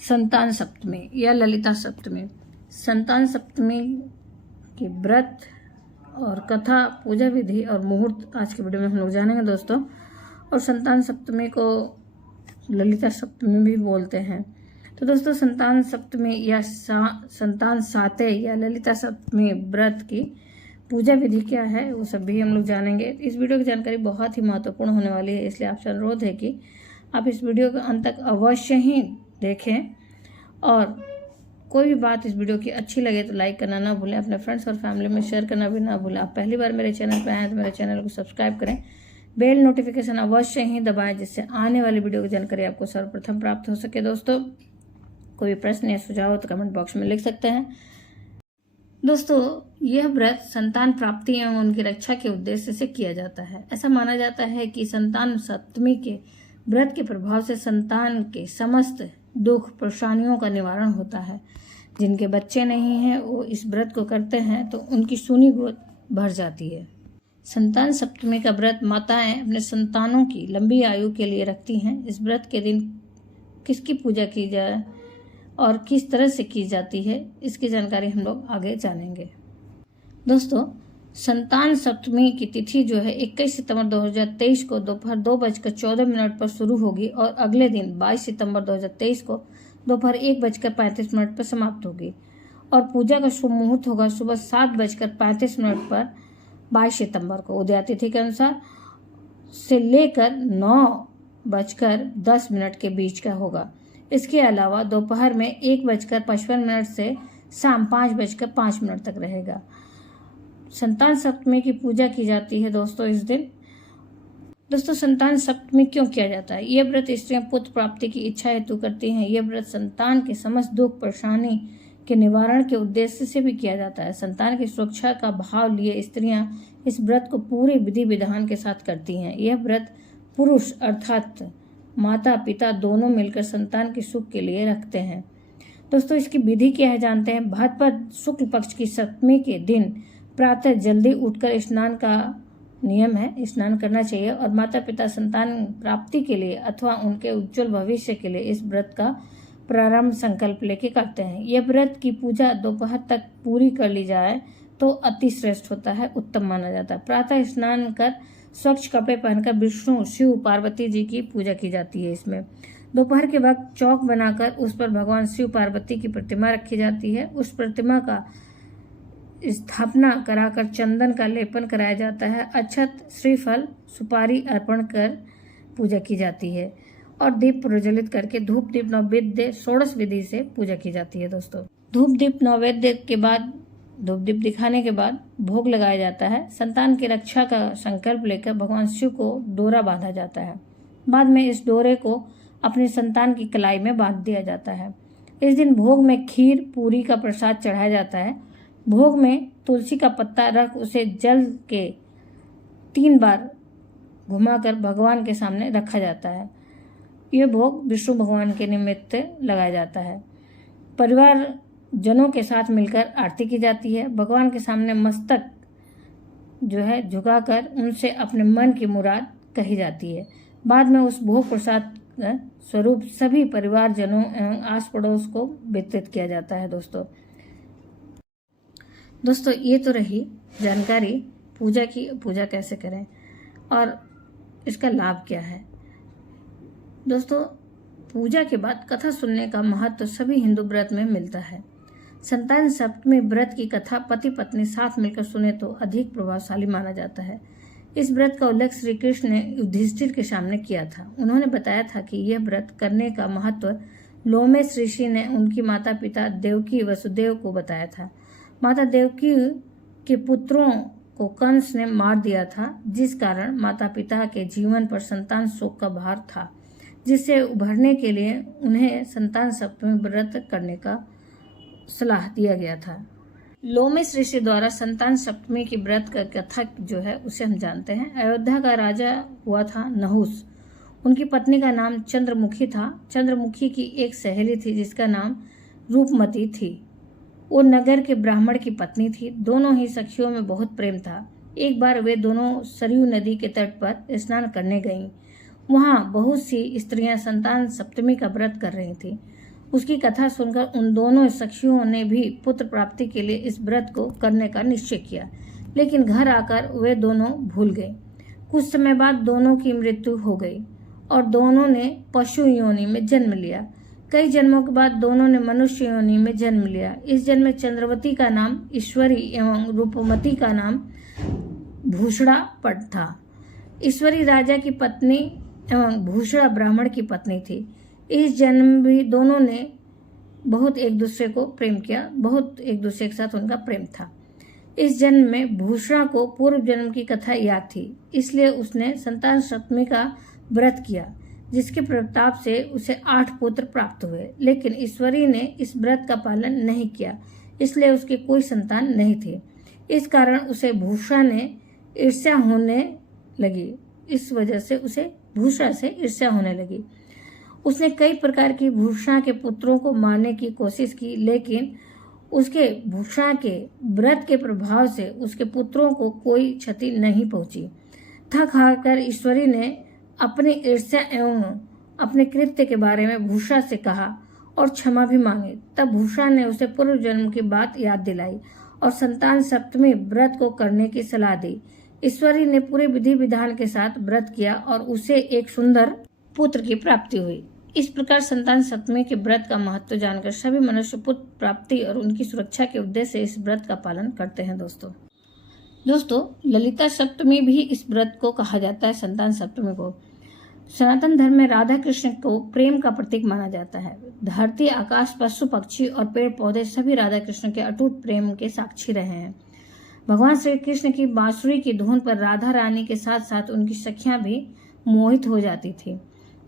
संतान सप्तमी या ललिता सप्तमी। संतान सप्तमी के व्रत और कथा, पूजा विधि और मुहूर्त आज के वीडियो में हम लोग जानेंगे दोस्तों। और संतान सप्तमी को ललिता सप्तमी भी बोलते हैं। तो दोस्तों, संतान सप्तमी या संतान साते या ललिता सप्तमी व्रत की पूजा विधि क्या है वो सब भी हम लोग जानेंगे। इस वीडियो की जानकारी बहुत ही महत्वपूर्ण होने वाली है, इसलिए आपसे अनुरोध है कि आप इस वीडियो के अंत तक अवश्य ही देखें। और कोई भी बात इस वीडियो की अच्छी लगे तो लाइक करना ना भूलें, अपने फ्रेंड्स और फैमिली में शेयर करना भी ना भूलें। आप पहली बार मेरे चैनल पर आए हैं तो मेरे चैनल को सब्सक्राइब करें, बेल नोटिफिकेशन अवश्य ही दबाएं, जिससे आने वाली वीडियो की जानकारी आपको सर्वप्रथम प्राप्त हो सके। दोस्तों, कोई प्रश्न या सुझाव हो तो कमेंट बॉक्स में लिख सकते हैं। दोस्तों, यह व्रत संतान प्राप्ति एवं उनकी रक्षा के उद्देश्य से किया जाता है। ऐसा माना जाता है कि संतान सप्तमी के व्रत के प्रभाव से संतान के समस्त दुख परेशानियों का निवारण होता है। जिनके बच्चे नहीं हैं वो इस व्रत को करते हैं तो उनकी सूनी गोद भर जाती है। संतान सप्तमी का व्रत माताएं अपने संतानों की लंबी आयु के लिए रखती हैं। इस व्रत के दिन किसकी पूजा की जाए और किस तरह से की जाती है, इसकी जानकारी हम लोग आगे जानेंगे। दोस्तों, संतान सप्तमी की तिथि जो है 21 सितंबर 2023 को दोपहर 2:14 पर शुरू होगी और अगले दिन 22 सितंबर 2023 को दोपहर 1:35 पर समाप्त होगी। और पूजा का शुभ मुहूर्त होगा सुबह 7:35 पर 22 सितंबर को उदयातिथि के अनुसार से लेकर 9:10 के बीच का होगा। इसके अलावा दोपहर में 1:55 से शाम 5:05 तक रहेगा। संतान सप्तमी की पूजा की जाती है दोस्तों इस दिन। दोस्तों, संतान सप्तमी क्यों किया जाता है? यह व्रत स्त्रियां पुत्र प्राप्ति की इच्छा हेतु करती हैं। यह व्रत संतान के समस्त दुख परेशानी के निवारण के उद्देश्य से भी किया जाता है। संतान की सुरक्षा का भाव लिए स्त्रियां इस व्रत को पूरे विधि विधान के साथ करती हैं। यह व्रत पुरुष अर्थात माता पिता दोनों मिलकर संतान के सुख के लिए रखते हैं। दोस्तों, इसकी विधि क्या है जानते हैं। भाद्रपद शुक्ल पक्ष की सप्तमी के दिन प्रातः जल्दी उठकर स्नान का नियम है, स्नान करना चाहिए। और माता पिता संतान प्राप्ति के लिए अथवा उनके उज्जवल भविष्य के लिए इस व्रत का प्रारंभ संकल्प लेके करते हैं। यह व्रत की पूजा दोपहर तक पूरी कर ली जाए तो अति श्रेष्ठ होता है, उत्तम माना जाता है। प्रातः स्नान कर स्वच्छ कपड़े पहनकर विष्णु शिव पार्वती जी की पूजा की जाती है। इसमें दोपहर के वक्त चौक बनाकर उस पर भगवान शिव पार्वती की प्रतिमा रखी जाती है। उस प्रतिमा का स्थापना कराकर चंदन का लेपन कराया जाता है। अक्षत, श्रीफल, सुपारी अर्पण कर पूजा की जाती है और दीप प्रज्वलित करके धूप दीप नैवेद्य षोडश विधि से पूजा की जाती है। दोस्तों, धूप दीप नैवेद्य के बाद धूप दीप दिखाने के बाद भोग लगाया जाता है। संतान की रक्षा का संकल्प लेकर भगवान शिव को डोरा बांधा जाता है। बाद में इस डोरे को अपनी संतान की कलाई में बांध दिया जाता है। इस दिन भोग में खीर पूरी का प्रसाद चढ़ाया जाता है। भोग में तुलसी का पत्ता रख उसे जल के 3 बार घुमाकर भगवान के सामने रखा जाता है। यह भोग विष्णु भगवान के निमित्त लगाया जाता है। परिवार जनों के साथ मिलकर आरती की जाती है। भगवान के सामने मस्तक जो है झुकाकर उनसे अपने मन की मुराद कही जाती है। बाद में उस भोग प्रसाद स्वरूप सभी परिवार जनों एवं आस पड़ोस को वितरित किया जाता है। दोस्तों, ये तो रही जानकारी पूजा की, पूजा कैसे करें और इसका लाभ क्या है। दोस्तों, पूजा के बाद कथा सुनने का महत्व सभी हिंदू व्रत में मिलता है। संतान सप्तमी व्रत की कथा पति पत्नी साथ मिलकर सुने तो अधिक प्रभावशाली माना जाता है। इस व्रत का उल्लेख श्री कृष्ण ने युधिष्ठिर के सामने किया था। उन्होंने बताया था कि यह व्रत करने का महत्व लोमेश ऋषि ने उनकी माता पिता देवकी वसुदेव को बताया था। माता देवकी के पुत्रों को कंस ने मार दिया था, जिस कारण माता पिता के जीवन पर संतान शोक का भार था, जिससे उभरने के लिए उन्हें संतान सप्तमी व्रत करने का सलाह दिया गया था। लोमेश ऋषि द्वारा संतान सप्तमी की व्रत का कथा जो है उसे हम जानते हैं। अयोध्या का राजा हुआ था नहुस। उनकी पत्नी का नाम चंद्रमुखी था। चंद्रमुखी की एक सहेली थी जिसका नाम रूपमती थी। वो नगर के ब्राह्मण की पत्नी थी। दोनों ही सखियों में बहुत प्रेम था। एक बार वे दोनों सरयू नदी के तट पर स्नान करने गईं। वहां बहुत सी स्त्रियां संतान सप्तमी का व्रत कर रही थीं। उसकी कथा सुनकर उन दोनों सखियों ने भी पुत्र प्राप्ति के लिए इस व्रत को करने का निश्चय किया, लेकिन घर आकर वे दोनों भूल गए। कुछ समय बाद दोनों की मृत्यु हो गई और दोनों ने पशु योनि में जन्म लिया। कई जन्मों के बाद दोनों ने मनुष्य योनि में जन्म लिया। इस जन्म में चंद्रवती का नाम ईश्वरी एवं रूपमती का नाम भूषणा पट था। ईश्वरी राजा की पत्नी एवं भूषणा ब्राह्मण की पत्नी थी। इस जन्म भी दोनों ने बहुत एक दूसरे को प्रेम किया, बहुत एक दूसरे के साथ उनका प्रेम था। इस जन्म में भूषणा को पूर्व जन्म की कथा याद थी, इसलिए उसने संतान सप्तमी का व्रत किया, जिसके प्रताप से उसे 8 पुत्र प्राप्त हुए। लेकिन ईश्वरी ने इस व्रत का पालन नहीं किया, इसलिए उसकी कोई संतान नहीं थी। इस कारण उसे भूषणा ने ईर्ष्या होने लगी। इस वजह से उसे भूषणा से ईर्ष्या होने लगी। उसने कई प्रकार की भूषणा के पुत्रों को मारने की कोशिश की, लेकिन उसके भूषणा के व्रत के प्रभाव से उसके पुत्रों को कोई क्षति नहीं पहुंची। थक हारकर ईश्वरी ने अपनी ईर्ष्या एवं अपने कृत्य के बारे में भूषणा से कहा और क्षमा भी मांगी। तब भूषणा ने उसे पूर्व जन्म की बात याद दिलाई और संतान सप्तमी व्रत को करने की सलाह दी। ईश्वरी ने पूरे विधि विधान के साथ व्रत किया और उसे एक सुंदर पुत्र की प्राप्ति हुई। इस प्रकार संतान सप्तमी के व्रत का महत्व जानकर सभी मनुष्य पुत्र प्राप्ति और उनकी सुरक्षा के उद्देश्य से इस व्रत का पालन करते हैं। दोस्तों ललिता सप्तमी भी इस व्रत को कहा जाता है। संतान सप्तमी को सनातन धर्म में राधा कृष्ण को प्रेम का प्रतीक माना जाता है। धरती, आकाश, पशु पक्षी और पेड़ पौधे सभी राधा कृष्ण के अटूट प्रेम के साक्षी रहे हैं। भगवान श्री कृष्ण की बांसुरी की धुन पर राधा रानी के साथ साथ उनकी सखियां भी मोहित हो जाती थी।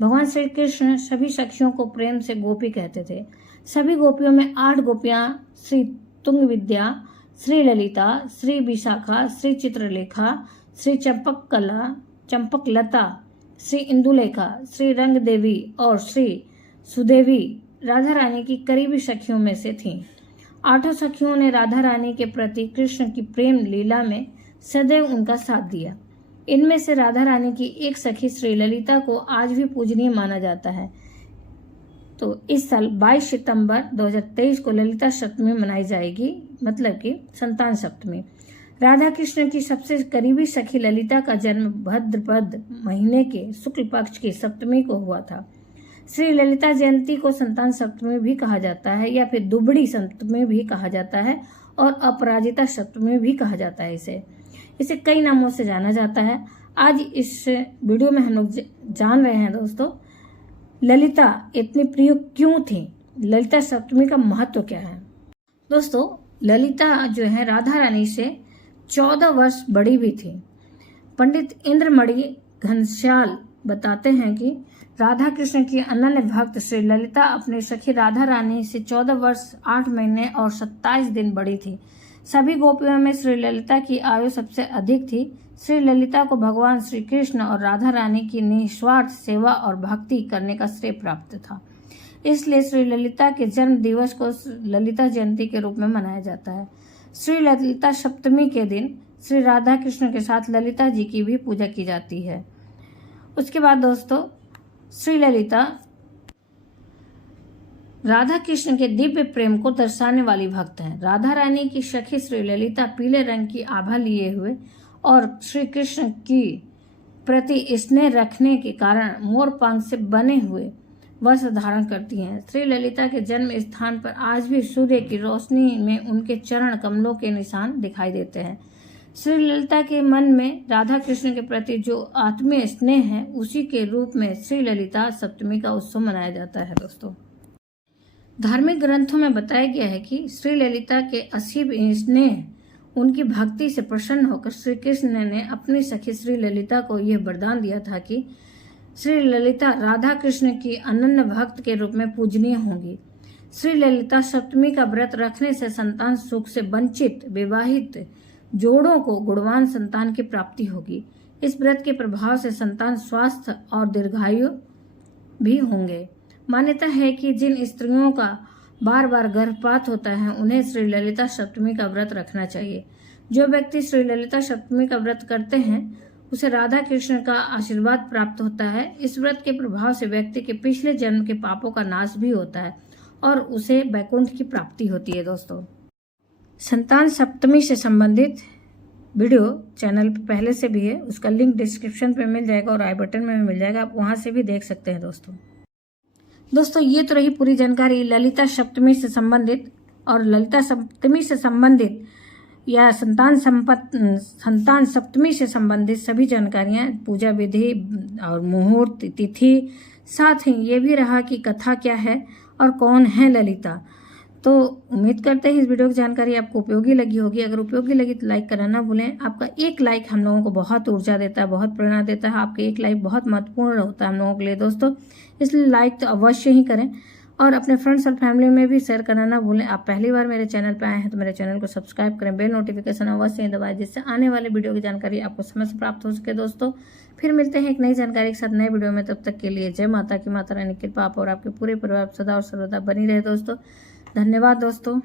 भगवान श्री कृष्ण सभी सखियों को प्रेम से गोपी कहते थे। सभी गोपियों में 8 गोपियां श्री तुंग विद्या, श्री ललिता, श्री विशाखा, श्री चित्रलेखा, श्री चंपकलता, श्री इंदुलेखा, श्री रंग देवी और श्री सुदेवी राधा रानी की करीबी सखियों में से थीं। 8 सखियों ने राधा रानी के प्रति कृष्ण की प्रेम लीला में सदैव उनका साथ दिया। इनमें से राधा रानी की एक सखी श्री ललिता को आज भी पूजनीय माना जाता है। तो इस साल 22 सितंबर 2023 को ललिता सप्तमी मनाई जाएगी, मतलब कि संतान सप्तमी। राधा कृष्ण की सबसे करीबी सखी ललिता का जन्म भाद्रपद महीने के शुक्ल पक्ष की सप्तमी को हुआ था। श्री ललिता जयंती को संतान सप्तमी भी कहा जाता है या फिर दुबड़ी सप्तमी भी कहा जाता है और अपराजिता सप्तमी भी कहा जाता है। इसे कई नामों से जाना जाता है। आज इस वीडियो में हम लोग जान रहे हैं दोस्तों, ललिता इतनी प्रिय क्यों थी, ललिता सप्तमी का महत्व क्या है। दोस्तों ललिता जो है राधा रानी से 14 वर्ष बड़ी भी थी। पंडित इंद्रमणि घनश्याल बताते हैं कि राधा कृष्ण की अनन्य भक्त श्री ललिता अपनी सखी राधा रानी से 14 वर्ष 8 महीने और 27 दिन बड़ी थी। सभी गोपियों में श्री ललिता की आयु सबसे अधिक थी। श्री ललिता को भगवान श्री कृष्ण और राधा रानी की निस्वार्थ सेवा और भक्ति करने का श्रेय प्राप्त था। इसलिए श्री ललिता के जन्म दिवस को ललिता जयंती के रूप में मनाया जाता है। श्री ललिता सप्तमी के दिन श्री राधा कृष्ण के साथ ललिता जी की भी पूजा की जाती है। उसके बाद दोस्तों श्री ललिता राधा कृष्ण के दिव्य प्रेम को दर्शाने वाली भक्त हैं। राधा रानी की सखी श्री ललिता पीले रंग की आभा लिए हुए और श्री कृष्ण की प्रति स्नेह रखने के कारण मोर पंख से बने हुए वस्त्र धारण करती हैं। श्री ललिता के जन्म स्थान पर आज भी सूर्य की रोशनी में उनके चरण कमलों के निशान दिखाई देते हैं। श्री ललिता के मन में राधा कृष्ण के प्रति जो आत्मीय स्नेह है, उसी के रूप में श्री ललिता सप्तमी का उत्सव मनाया जाता है। दोस्तों धार्मिक ग्रंथों में बताया गया है कि श्री ललिता के असीम स्नेह, उनकी भक्ति से प्रसन्न होकर श्री कृष्ण ने अपनी सखी श्री ललिता को यह वरदान दिया था कि श्री ललिता राधा कृष्ण की अनन्य भक्त के रूप में पूजनीय होंगी। श्री ललिता सप्तमी का व्रत रखने से संतान सुख से वंचित विवाहित जोड़ों को गुणवान संतान की प्राप्ति होगी। इस व्रत के प्रभाव से संतान स्वास्थ्य और दीर्घायु भी होंगे। मान्यता है कि जिन स्त्रियों का बार बार गर्भपात होता है, उन्हें श्री ललिता सप्तमी का व्रत रखना चाहिए। जो व्यक्ति श्री ललिता सप्तमी का व्रत करते हैं, उसे राधा कृष्ण का आशीर्वाद प्राप्त होता है। इस व्रत के प्रभाव से व्यक्ति के पिछले जन्म के पापों का नाश भी होता है और उसे वैकुंठ की प्राप्ति होती है। दोस्तों, संतान सप्तमी से संबंधित वीडियो चैनल पे पहले से भी है, उसका लिंक डिस्क्रिप्शन पे मिल जाएगा और आई बटन में भी मिल जाएगा, आप वहां से भी देख सकते हैं। दोस्तों ये तो रही पूरी जानकारी ललिता सप्तमी से संबंधित, और ललिता सप्तमी से संबंधित या संतान सप्तमी से संबंधित सभी जानकारियां, पूजा विधि और मुहूर्त तिथि, साथ ही ये भी रहा कि कथा क्या है और कौन है ललिता। तो उम्मीद करते हैं इस वीडियो की जानकारी आपको उपयोगी लगी होगी। अगर उपयोगी लगी तो लाइक करना ना भूलें। आपका एक लाइक हम लोगों को बहुत ऊर्जा देता है, बहुत प्रेरणा देता है। आपका एक लाइक बहुत महत्वपूर्ण होता है हम लोगों के लिए दोस्तों, इसलिए लाइक तो अवश्य ही करें और अपने फ्रेंड्स और फैमिली में भी शेयर करना ना भूलें। आप पहली बार मेरे चैनल पर आए हैं तो मेरे चैनल को सब्सक्राइब करें, बेल नोटिफिकेशन अवश्य ही दबाएं, जिससे आने वाले वीडियो की जानकारी आपको समय से प्राप्त हो सके। दोस्तों फिर मिलते हैं एक नई जानकारी के साथ नए वीडियो में, तब तक के लिए जय माता की, माता रानी की कृपा आप और आपके पूरे परिवार सदा और सर्वदा बनी रहे। दोस्तों धन्यवाद दोस्तों।